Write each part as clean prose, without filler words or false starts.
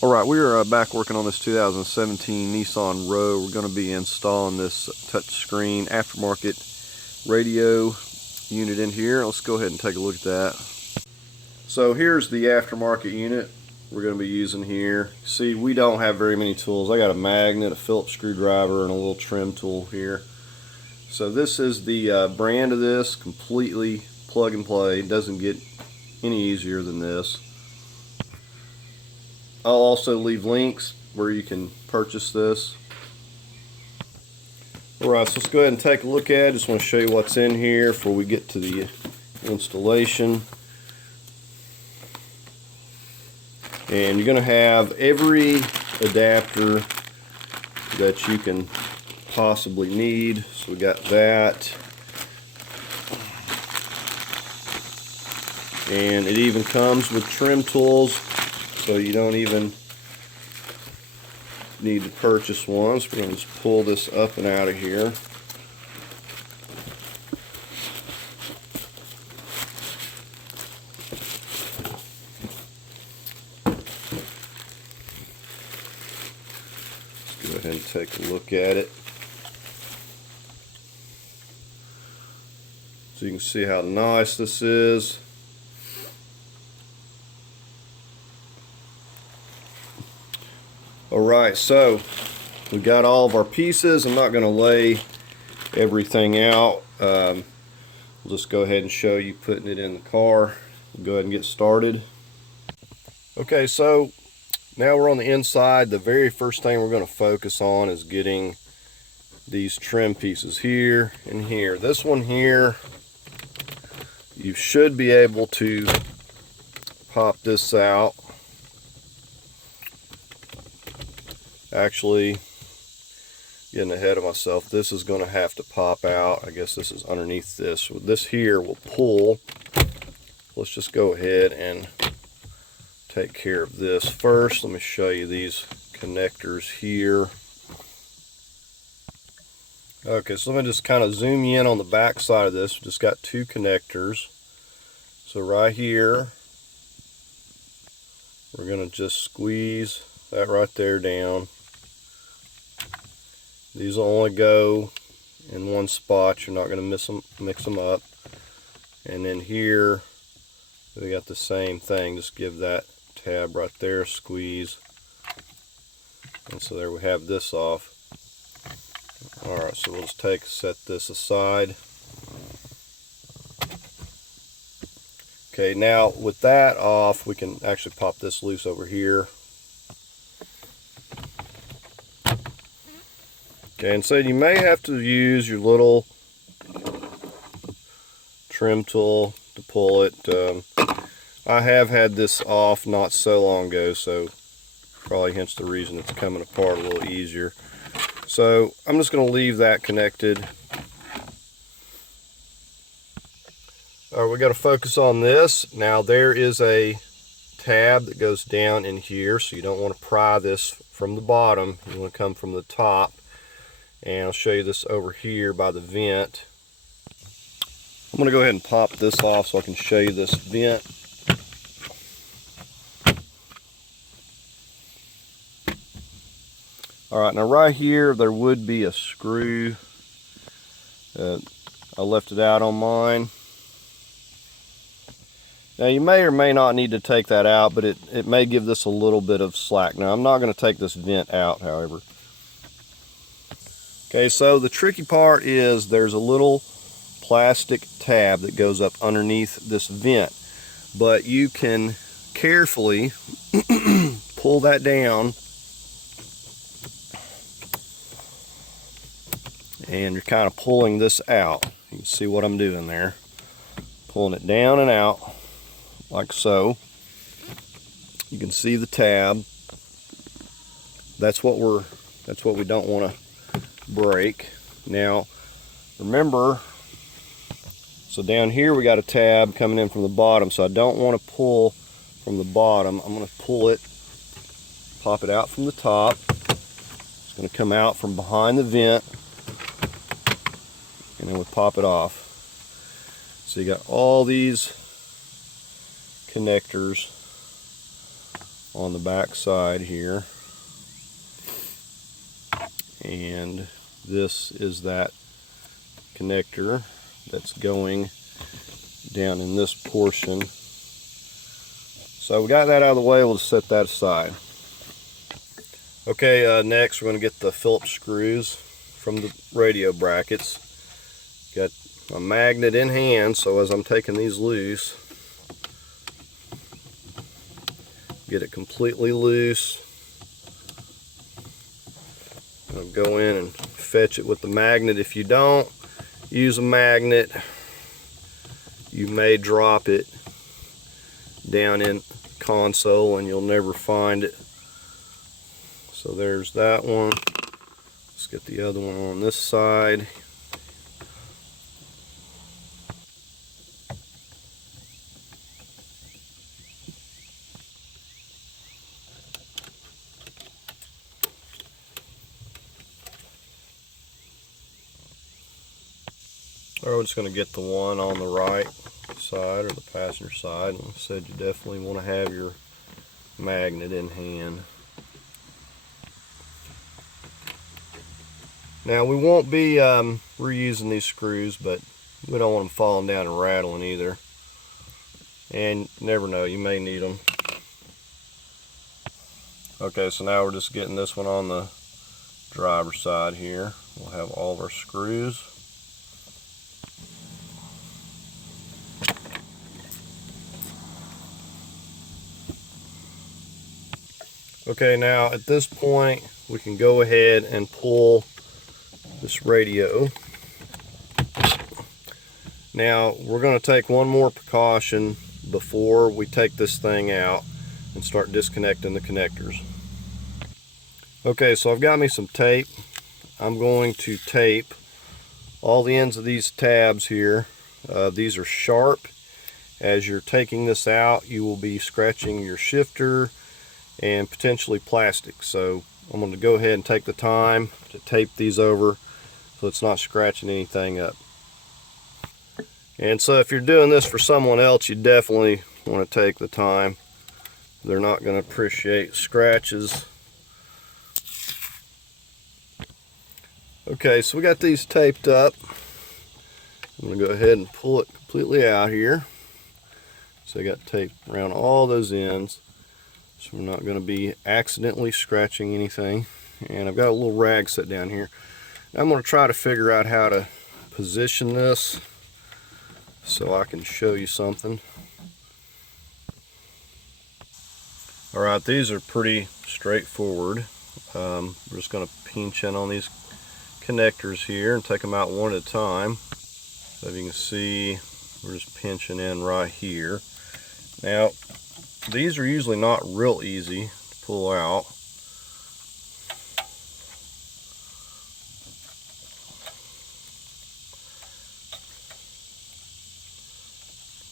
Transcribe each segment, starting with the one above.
Alright, we are back working on this 2017 Nissan Rogue. We're going to be installing this touchscreen aftermarket radio unit in here. Let's go ahead and take a look at that. So here's the aftermarket unit we're going to be using here. See, we don't have very many tools. I got a magnet, a Phillips screwdriver, and a little trim tool here. So this is the brand of this, completely plug and play. It doesn't get any easier than this. I'll also leave links where you can purchase this. Alright, so let's go ahead and take a look at it. Just want to show you what's in here before we get to the installation. And you're going to have every adapter that you can possibly need. So we got that. And it even comes with trim tools, so you don't even need to purchase one. So we're going to just pull this up and out of here. Let's go ahead and take a look at it. So you can see how nice this is. Alright, so we got all of our pieces. I'm not going to lay everything out. We'll just go ahead and show you putting it in the car. We'll go ahead and get started. Okay, so now we're on the inside. The very first thing we're going to focus on is getting these trim pieces here and here. This one here, you should be able to pop this out. Actually, getting ahead of myself, this is going to have to pop out. I guess this is underneath this. This here will pull. Let's just go ahead and take care of this first. Let me show you these connectors here. Okay, so let me just kind of zoom in on the back side of this. We've just got two connectors. So right here, we're going to just squeeze that right there down. These will only go in one spot. You're not going to mix them up. And then here we got the same thing. Just give that tab right there a squeeze. And so there we have this off. Alright, so we'll just set this aside. Okay, now with that off, we can actually pop this loose over here. Okay, and so you may have to use your little trim tool to pull it. I have had this off not so long ago, so probably hence the reason it's coming apart a little easier. So I'm just going to leave that connected. Alright, we got to focus on this. Now there is a tab that goes down in here, so you don't want to pry this from the bottom. You want to come from the top. And I'll show you this over here by the vent. I'm going to go ahead and pop this off so I can show you this vent. Alright, now right here there would be a screw. I left it out on mine. Now you may or may not need to take that out, but it may give this a little bit of slack. Now I'm not going to take this vent out, however. Okay, so the tricky part is there's a little plastic tab that goes up underneath this vent, but you can carefully pull that down, and you're kind of pulling this out. You can see what I'm doing there, pulling it down and out like so. You can see the tab. That's what we don't want to break. Now remember, so down here we got a tab coming in from the bottom, so I don't want to pull from the bottom. I'm going to pull it, pop it out from the top. It's going to come out from behind the vent, and then we pop it off. So you got all these connectors on the back side here, and this is that connector that's going down in this portion. So we got that out of the way. We'll just set that aside. Okay, next we're going to get the Phillips screws from the radio brackets. Got a magnet in hand, so as I'm taking these loose, get it completely loose. I'll go in and fetch it with the magnet. If you don't use a magnet, you may drop it down in console and you'll never find it. So there's that one. Let's get the other one on this side. We're just going to get the one on the right side, or the passenger side. And I said you definitely want to have your magnet in hand. Now we won't be reusing these screws, but we don't want them falling down and rattling either. And you never know, you may need them. Okay, so now we're just getting this one on the driver's side here. We'll have all of our screws. Okay, now at this point we can go ahead and pull this radio. Now we're going to take one more precaution before we take this thing out and start disconnecting the connectors. Okay, so I've got me some tape. I'm going to tape all the ends of these tabs here. These are sharp. As you're taking this out, you will be scratching your shifter and potentially plastic. So I'm going to go ahead and take the time to tape these over so it's not scratching anything up. And so if you're doing this for someone else, you definitely want to take the time. They're not going to appreciate scratches. Okay, so we got these taped up. I'm going to go ahead and pull it completely out here. So I got tape around all those ends, so we're not going to be accidentally scratching anything. And I've got a little rag set down here. I'm going to try to figure out how to position this so I can show you something. Alright, these are pretty straightforward. We're just going to pinch in on these connectors here and take them out one at a time. So if you can see, we're just pinching in right here. Now, these are usually not real easy to pull out.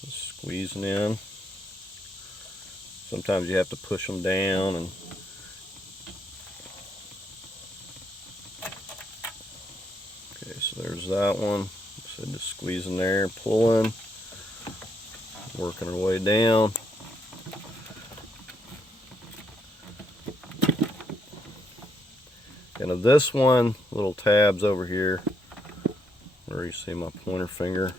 Just squeezing in. Sometimes you have to push them down and okay, so there's that one. So just squeezing there, pulling, working our way down. And this one, little tabs over here where you see my pointer finger.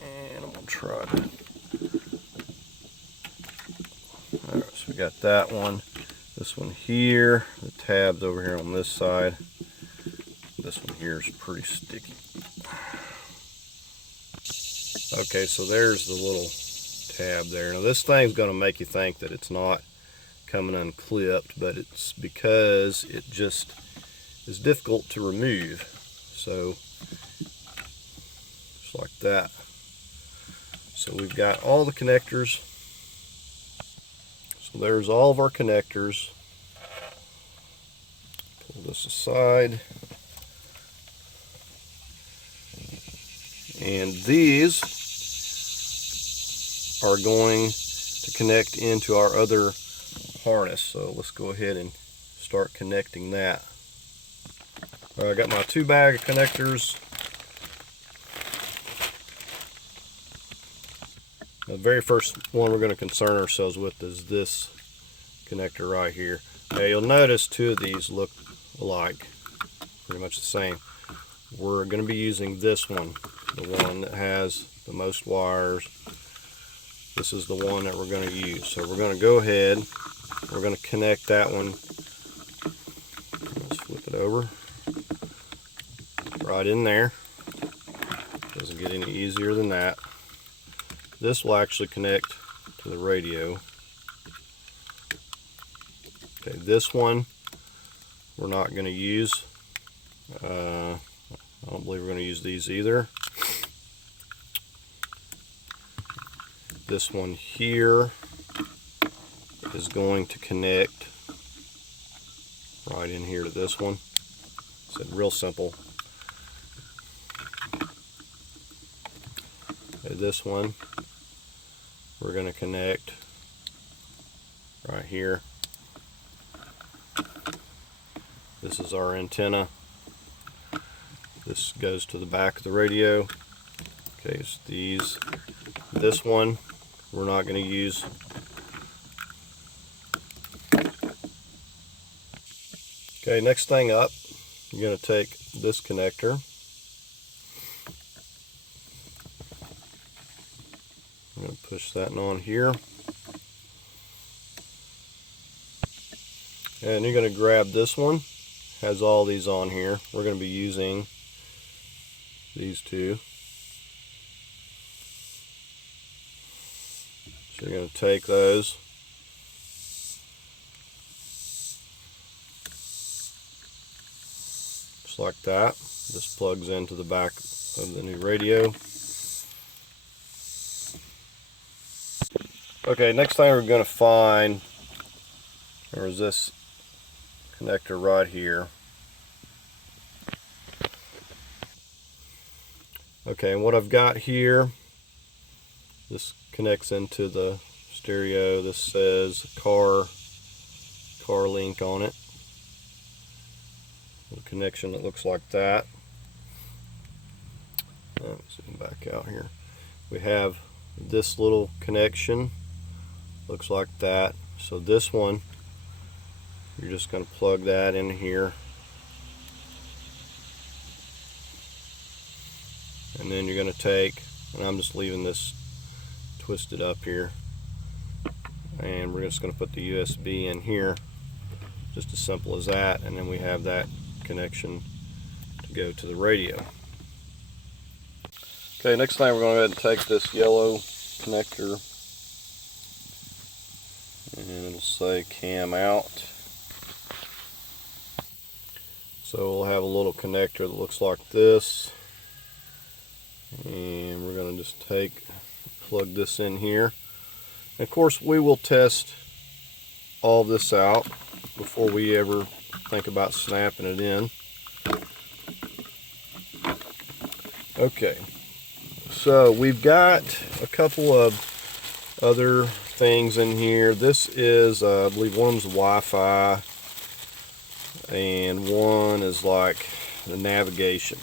And I'm gonna try to. Alright, so we got that one. This one here, the tabs over here on this side. This one here is pretty sticky. Okay, so there's the little tab there. Now this thing's going to make you think that it's not coming unclipped, but it's because it just is difficult to remove. So just like that. So we've got all the connectors. So there's all of our connectors. Pull this aside. And these are going to connect into our other harness. So let's go ahead and start connecting that. All right, I got my 2 bag of connectors. The very first one we're going to concern ourselves with is this connector right here. Now you'll notice two of these look alike, pretty much the same. We're going to be using this one, the one that has the most wires. This is the one that we're going to use. So we're going to go ahead, we're going to connect that one. Let's flip it over. Right in there. Doesn't get any easier than that. This will actually connect to the radio. Okay, this one we're not going to use. I don't believe we're going to use these either. This one here is going to connect right in here to this one. It's real simple. Okay, this one we're going to connect right here. This is our antenna. This goes to the back of the radio. Okay, it's these. This one we're not going to use. Okay, next thing up, you're going to take this connector. I'm going to push that on here. And you're going to grab this one. Has all these on here. We're going to be using these two. So you're going to take those. Just like that. This plugs into the back of the new radio. Okay, next thing we're going to find, there is this connector right here. Okay, and what I've got here, this connects into the stereo. This says car link on it. A connection that looks like that. Let me zoom back out here. We have this little connection, looks like that. So this one, you're just going to plug that in here, and then you're going to take, and I'm just leaving this twisted up here, and we're just going to put the USB in here, just as simple as that, and then we have that connection to go to the radio. Okay, next thing we're going to go ahead and take this yellow connector, and it'll say cam out. So we'll have a little connector that looks like this, and we're going to just plug this in here. And of course we will test all this out before we ever think about snapping it in. Okay, so we've got a couple of other things in here. This is I believe one of them's Wi-Fi, and one is like the navigation.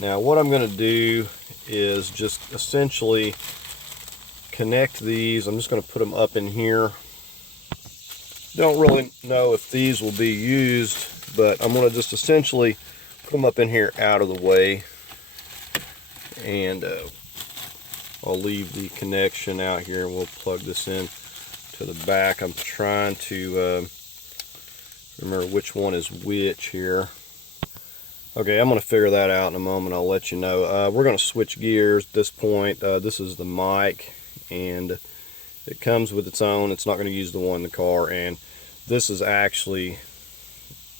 Now what I'm going to do is just essentially connect these. I'm just going to put them up in here. Don't really know if these will be used, but I'm going to just essentially put them up in here out of the way, and I'll leave the connection out here, and we'll plug this in to the back. I'm trying to remember which one is which here. Okay, I'm going to figure that out in a moment. I'll let you know. We're going to switch gears at this point. This is the mic, and it comes with its own. It's not going to use the one in the car, and this is actually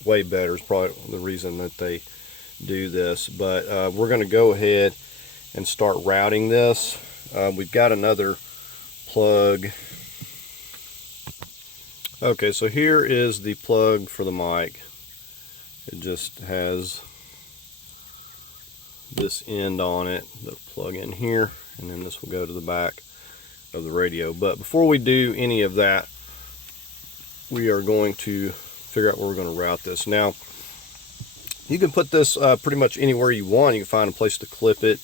way better. It's probably the reason that they do this. But we're going to go ahead and start routing this. We've got another plug. Okay, so here is the plug for the mic. It just has this end on it that'll plug in here, and then this will go to the back of the radio. But before we do any of that, we are going to figure out where we're going to route this. Now, you can put this pretty much anywhere you want. You can find a place to clip it.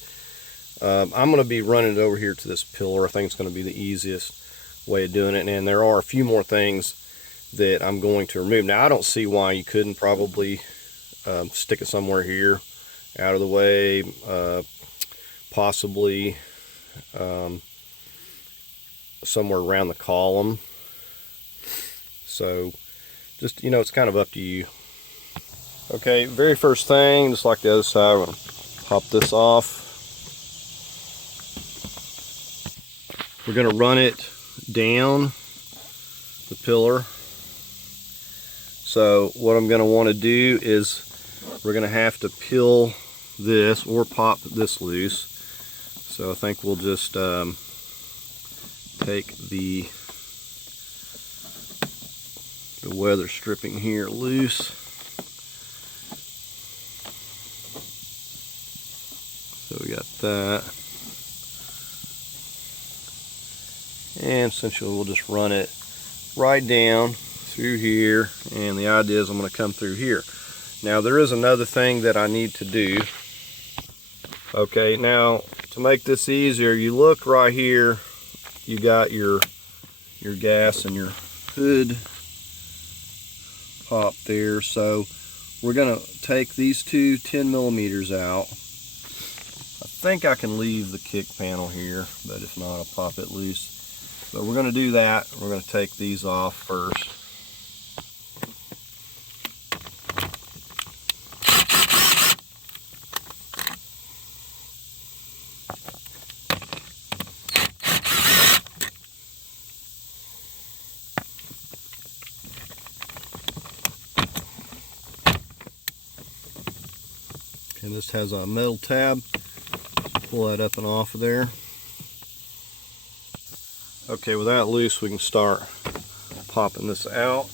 I'm going to be running it over here to this pillar. I think it's going to be the easiest way of doing it. And there are a few more things that I'm going to remove. Now, I don't see why you couldn't probably stick it somewhere here out of the way, possibly somewhere around the column. So just, you know, it's kind of up to you. Okay, very first thing, just like the other side, I'm going to pop this off. We're going to run it down the pillar. So what I'm going to want to do is we're going to have to peel this or pop this loose. So I think we'll just take the weather stripping here loose. So we got that. And essentially we'll just run it right down through here, and the idea is I'm going to come through here. Now there is another thing that I need to do. Okay, now to make this easier, you look right here, you got your gas and your hood pop there. So we're going to take these two 10 millimeters out. I think I can leave the kick panel here, but if not, I'll pop it loose. So we're going to do that. We're going to take these off first. And this has a metal tab. Pull that up and off of there. Okay, with that loose, we can start popping this out.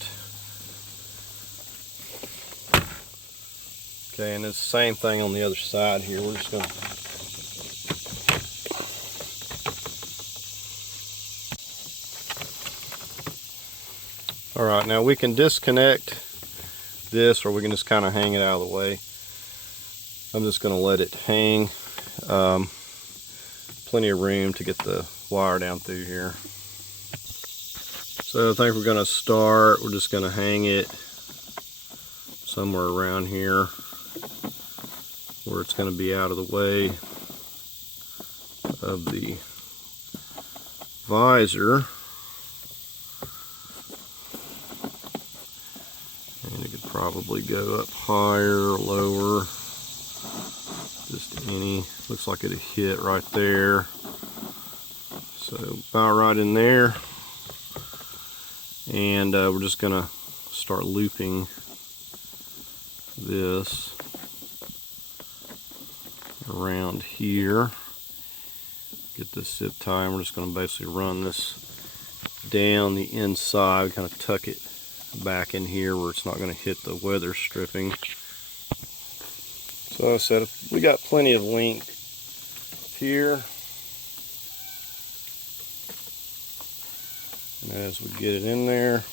Okay, and it's the same thing on the other side here. We're just going to Alright, now we can disconnect this, or we can just kind of hang it out of the way. I'm just going to let it hang. Plenty of room to get the wire down through here. So I think we're going to start, we're just going to hang it somewhere around here where it's going to be out of the way of the visor. And it could probably go up higher or lower. Just any, looks like it'll hit right there. So about right in there. And we're just gonna start looping this around here. Get this zip tie, and we're just gonna basically run this down the inside, kind of tuck it back in here where it's not gonna hit the weather stripping. So I said, we got plenty of length here. And as we get it in there,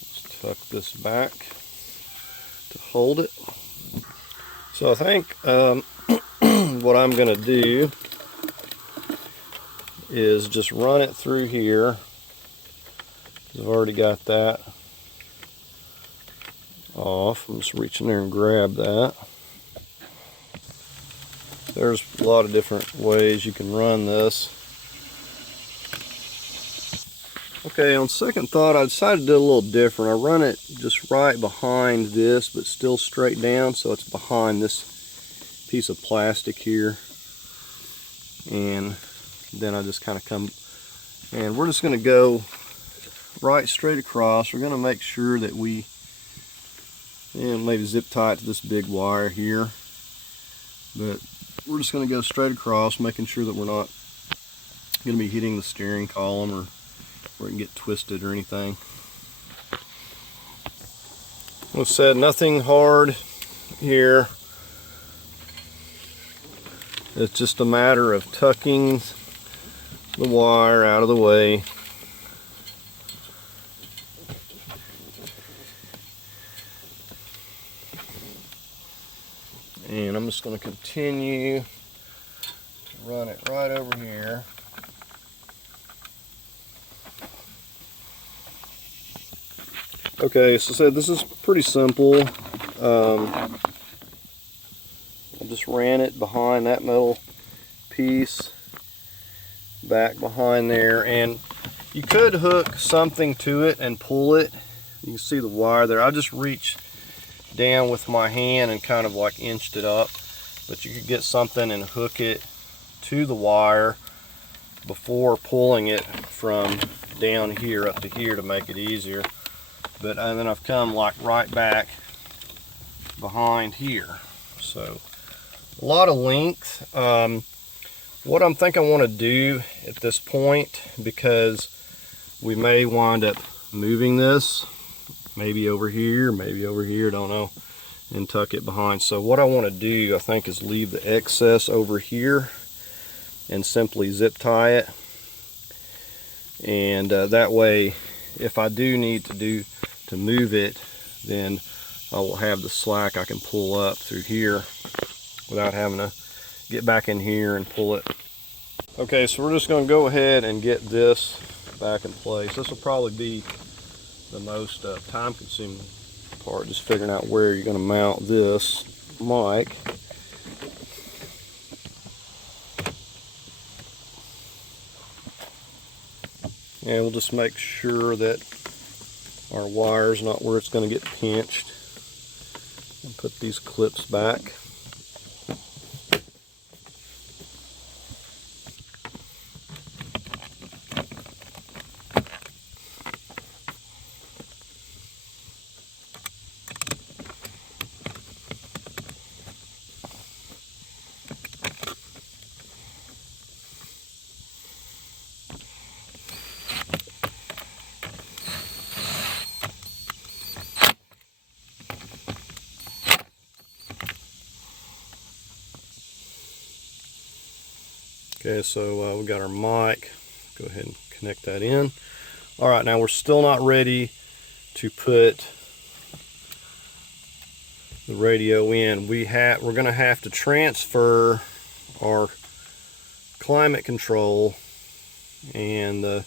let's tuck this back to hold it. So I think what I'm going to do is just run it through here. I've already got that off. I'm just reaching there and grab that. There's a lot of different ways you can run this. Okay, on second thought, I decided to do a little different. I run it just right behind this, but still straight down, so it's behind this piece of plastic here. And then I just kind of come, and we're just going to go right straight across. We're going to make sure that we, and maybe zip tie it to this big wire here. But we're just going to go straight across, making sure that we're not going to be hitting the steering column or where it can get twisted or anything. Like I said, nothing hard here. It's just a matter of tucking the wire out of the way. And I'm just going to continue run it right over here. Okay, so I said this is pretty simple. I just ran it behind that metal piece, back behind there, and you could hook something to it and pull it. You can see the wire there. I just reached down with my hand and kind of like inched it up, but you could get something and hook it to the wire before pulling it from down here up to here to make it easier. But and then I've come like right back behind here, so a lot of length. What I'm thinking I want to do at this point, because we may wind up moving this, maybe over here, don't know, and tuck it behind. So what I want to do, I think, is leave the excess over here and simply zip tie it, and that way if I do need to move it, then I will have the slack I can pull up through here without having to get back in here and pull it. Okay, so we're just going to go ahead and get this back in place. This will probably be the most time-consuming part, just figuring out where you're going to mount this mic. And we'll just make sure that our wire's not where it's going to get pinched, and put these clips back. Okay, so we got our mic. Go ahead and connect that in. All right, now we're still not ready to put the radio in. We're going to have to transfer our climate control and the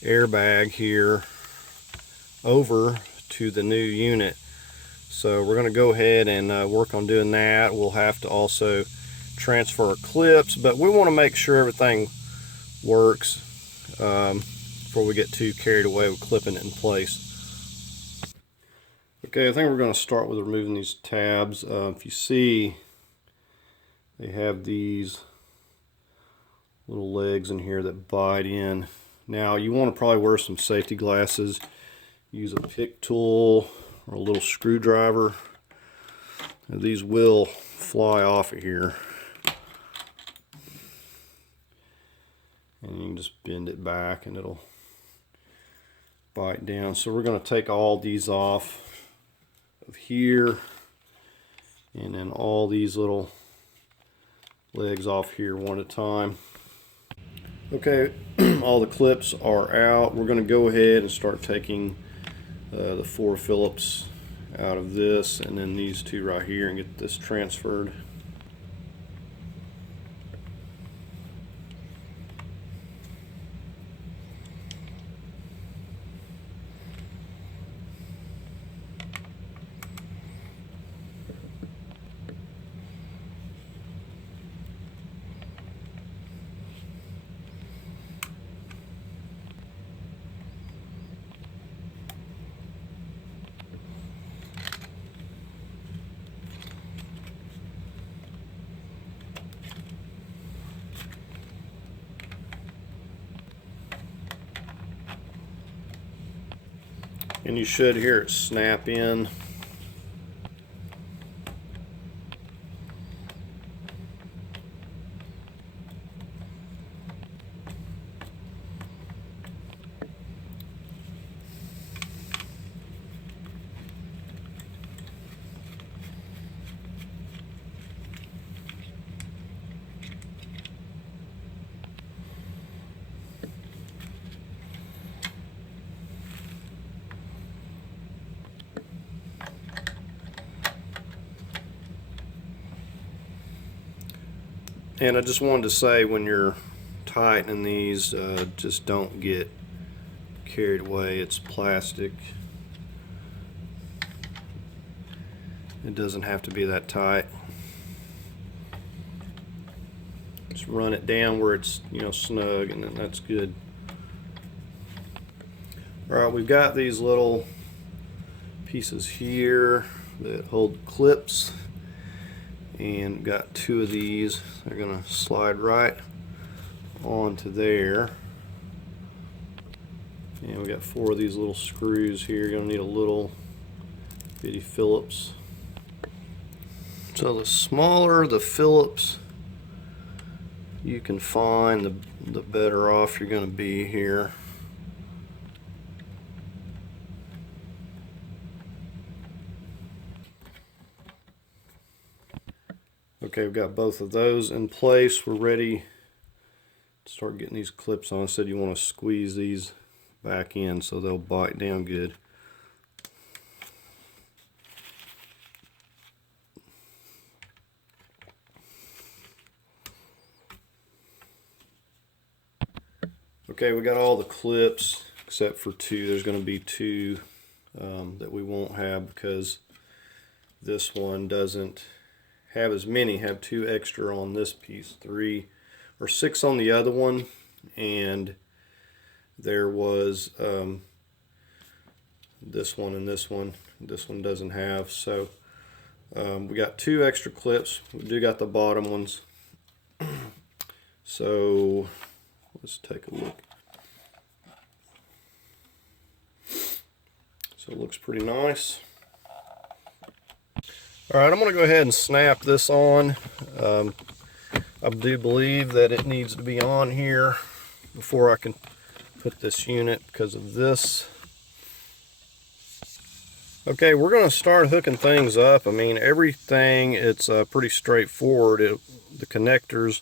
airbag here over to the new unit. So we're going to go ahead and work on doing that. We'll have to also transfer our clips, but we want to make sure everything works before we get too carried away with clipping it in place. Okay, I think we're going to start with removing these tabs. If you see, they have these little legs in here that bite in. Now you want to probably wear some safety glasses, use a pick tool or a little screwdriver. Now, these will fly off of here, and you can just bend it back and it'll bite down. So we're going to take all these off of here, and then all these little legs off here one at a time. Okay, all the clips are out. We're going to go ahead and start taking the 4 Phillips out of this, and then these 2 right here, and get this transferred. And you should hear it snap in. And I just wanted to say, when you're tightening these, just don't get carried away. It's plastic. It doesn't have to be that tight. Just run it down where it's, you know, snug, and then that's good. Alright, we've got these little pieces here that hold clips, and got two of these. They're gonna slide right onto there. And we got four of these little screws here. You're gonna need a little bitty Phillips. So the smaller the Phillips you can find, the better off you're gonna be here. Okay, we've got both of those in place. We're ready to start getting these clips on. I said you want to squeeze these back in so they'll bite down good. Okay, we got all the clips except for two. There's going to be two that we won't have because this one doesn't have as many. Have two extra on this piece, 3 or 6 on the other one, and there was this one and this one. This one doesn't have, so we got 2 extra clips. We do got the bottom ones. So let's take a look. So it looks pretty nice. Alright, I'm going to go ahead and snap this on. I do believe that it needs to be on here before I can put this unit because of this. Okay, we're going to start hooking things up. I mean, everything, it's pretty straightforward. The connectors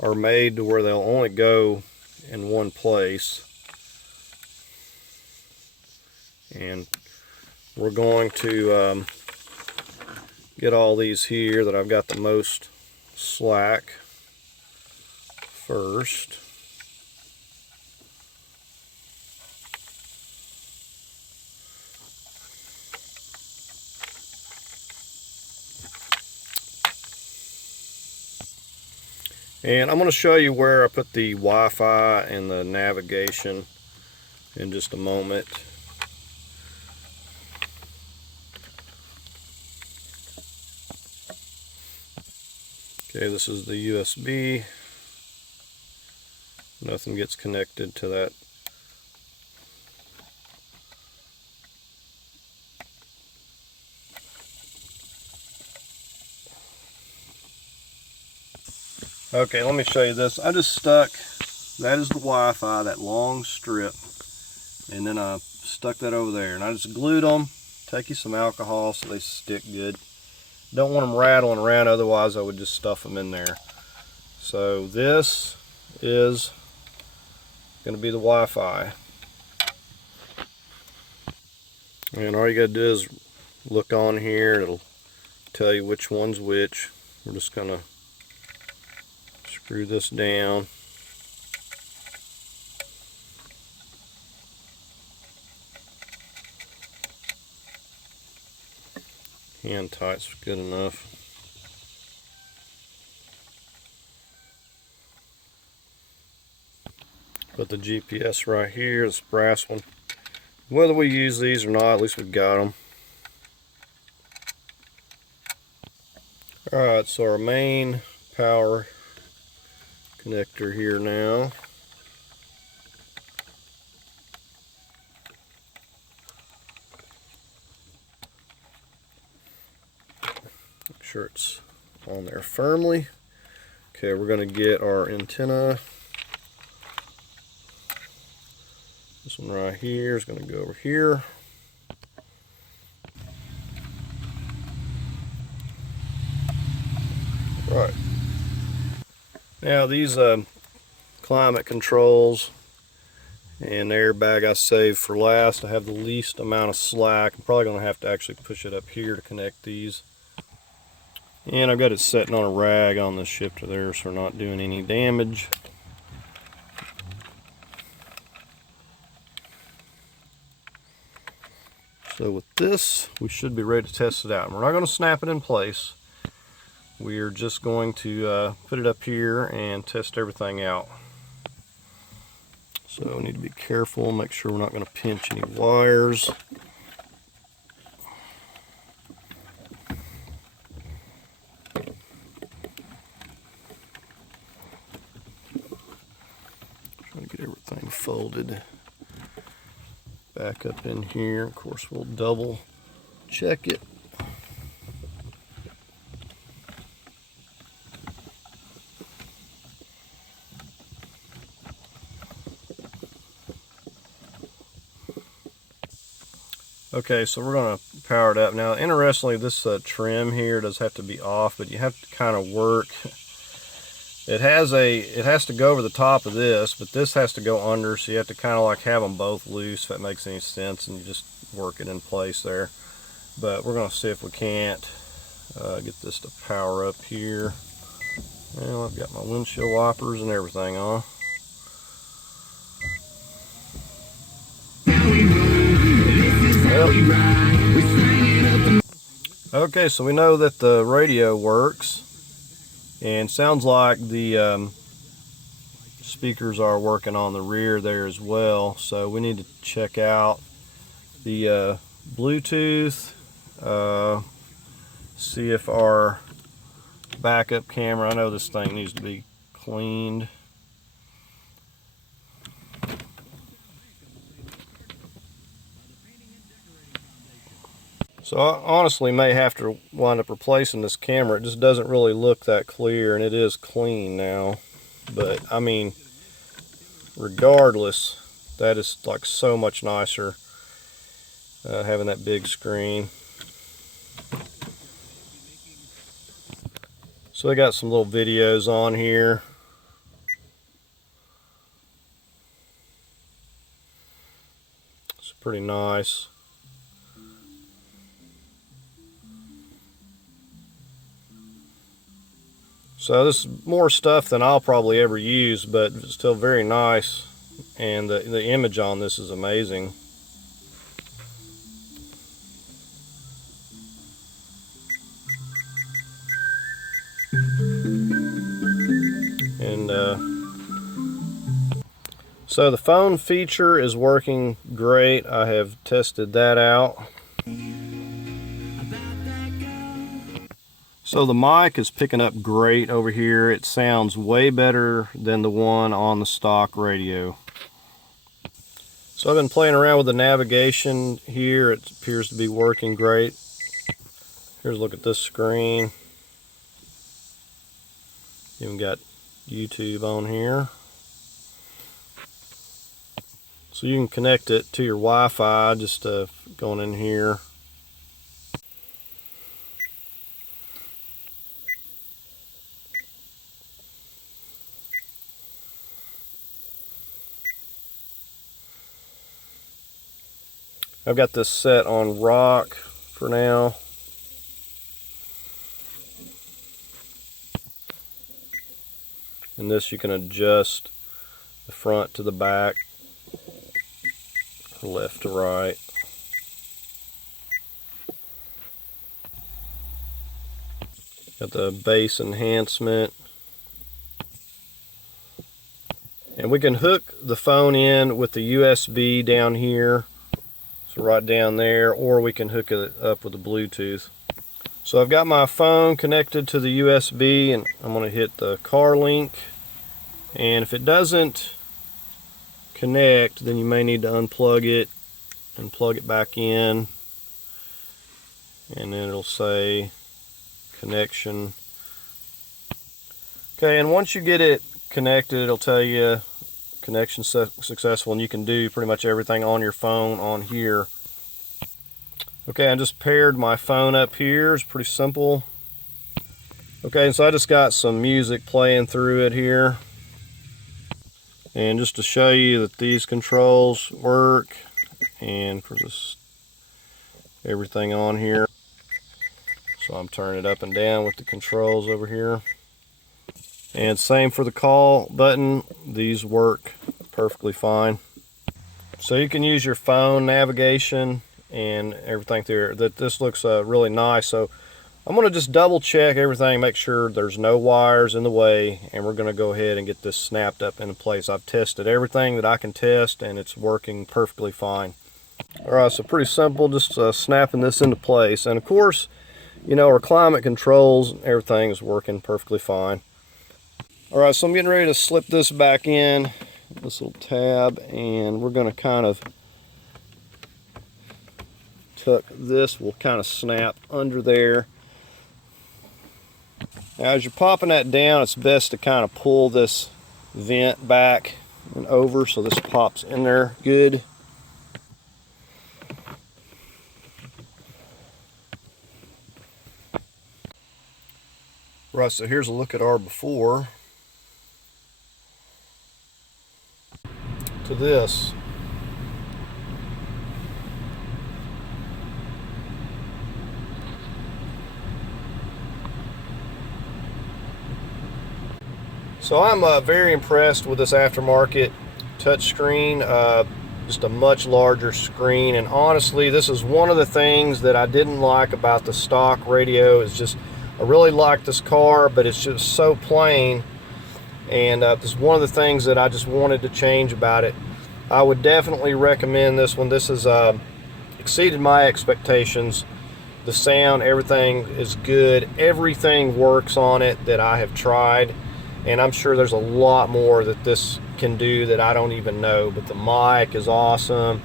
are made to where they'll only go in one place. And we're going to get all these here that I've got the most slack first. And I'm going to show you where I put the Wi-Fi and the navigation in just a moment. Okay, this is the USB. Nothing gets connected to that. Okay, let me show you this. I just stuck, that is the Wi-Fi, that long strip, and then I stuck that over there, and I just glued them. Take you some alcohol so they stick good. Don't want them rattling around, otherwise I would just stuff them in there. So this is going to be the Wi-Fi. And all you got to do is look on here, it'll tell you which one's which. We're just going to screw this down. Hand tight's good enough. Put the GPS right here, this brass one. Whether we use these or not, at least we've got them. Alright, so our main power connector here now. Make sure it's on there firmly. Okay, we're going to get our antenna. This one right here is going to go over here. Right. Now these climate controls and the airbag I saved for last. I have the least amount of slack. I'm probably going to have to actually push it up here to connect these. And I've got it sitting on a rag on the shifter there, so we're not doing any damage. So with this, we should be ready to test it out. And we're not going to snap it in place. We're just going to put it up here and test everything out. So we need to be careful, make sure we're not going to pinch any wires. Trying to get everything folded back up in here. Of course, we'll double check it. Okay, so we're going to power it up. Now, interestingly, this trim here does have to be off, but you have to kind of work. It has to go over the top of this, but this has to go under, so you have to kind of like have them both loose, if that makes any sense, and you just work it in place there. But we're going to see if we can't get this to power up here. Well, I've got my windshield wipers and everything on. Okay, so we know that the radio works, and sounds like the speakers are working on the rear there as well. So we need to check out the Bluetooth, see if our backup camera, I know this thing needs to be cleaned. So I honestly may have to wind up replacing this camera. It just doesn't really look that clear, and it is clean now. But I mean, regardless, that is like so much nicer having that big screen. So I got some little videos on here. It's pretty nice. So this is more stuff than I'll probably ever use, but it's still very nice, and the image on this is amazing. And so the phone feature is working great. I have tested that out. So the mic is picking up great over here. It sounds way better than the one on the stock radio. So I've been playing around with the navigation here. It appears to be working great. Here's a look at this screen. Even got YouTube on here. So you can connect it to your Wi-Fi, just going in here. I've got this set on rock for now. And this you can adjust the front to the back, left to right. Got the bass enhancement. And we can hook the phone in with the USB down here. So right down there, or we can hook it up with the Bluetooth. So I've got my phone connected to the USB, and I'm going to hit the car link. And if it doesn't connect, then you may need to unplug it and plug it back in. And then it'll say connection. Okay, and once you get it connected, it'll tell you connection successful, and you can do pretty much everything on your phone on here. Okay, I just paired my phone up here. It's pretty simple. Okay, so I just got some music playing through it here. And just to show you that these controls work, and for just everything on here. So I'm turning it up and down with the controls over here. And same for the call button. These work perfectly fine. So you can use your phone navigation and everything through here. This looks really nice. So I'm going to just double check everything, make sure there's no wires in the way, and we're going to go ahead and get this snapped up into place. I've tested everything that I can test, and it's working perfectly fine. Alright, so pretty simple, just snapping this into place. And of course, you know, our climate controls, everything is working perfectly fine. Alright, so I'm getting ready to slip this back in, this little tab, and we're going to kind of tuck this, will kind of snap under there. Now as you're popping that down, it's best to kind of pull this vent back and over so this pops in there good. Right, so here's a look at our before to this. So I'm very impressed with this aftermarket touchscreen, just a much larger screen, and honestly this is one of the things that I didn't like about the stock radio. Is just I really like this car, but it's just so plain, and this is one of the things that I just wanted to change about it. I would definitely recommend this one. This has exceeded my expectations. The sound, everything is good. Everything works on it that I have tried, and I'm sure there's a lot more that this can do that I don't even know, but the mic is awesome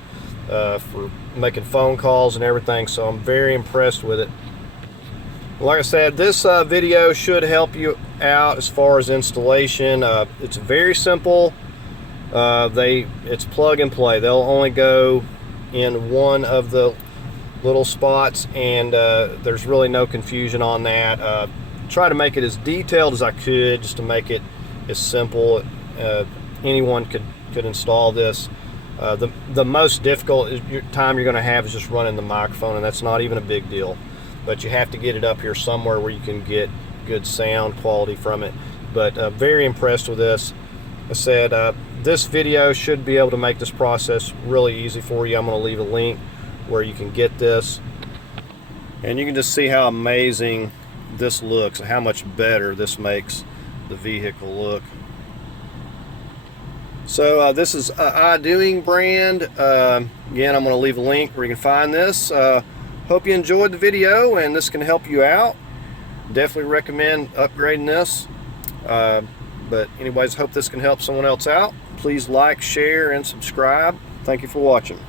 for making phone calls and everything, so I'm very impressed with it. Like I said, this video should help you out as far as installation. It's very simple. It's plug and play. They'll only go in one of the little spots, and there's really no confusion on that. Try to make it as detailed as I could, just to make it as simple. Anyone could install this. The most difficult time you're going to have is just running the microphone, and that's not even a big deal. But you have to get it up here somewhere where you can get good sound quality from it. But very impressed with this. I said this video should be able to make this process really easy for you. I'm going to leave a link where you can get this, and you can just see how amazing this looks, how much better this makes the vehicle look. So this is IDOING brand. Again, I'm going to leave a link where you can find this. Hope you enjoyed the video and this can help you out. Definitely recommend upgrading this. But anyways, hope this can help someone else out. Please like, share, and subscribe. Thank you for watching.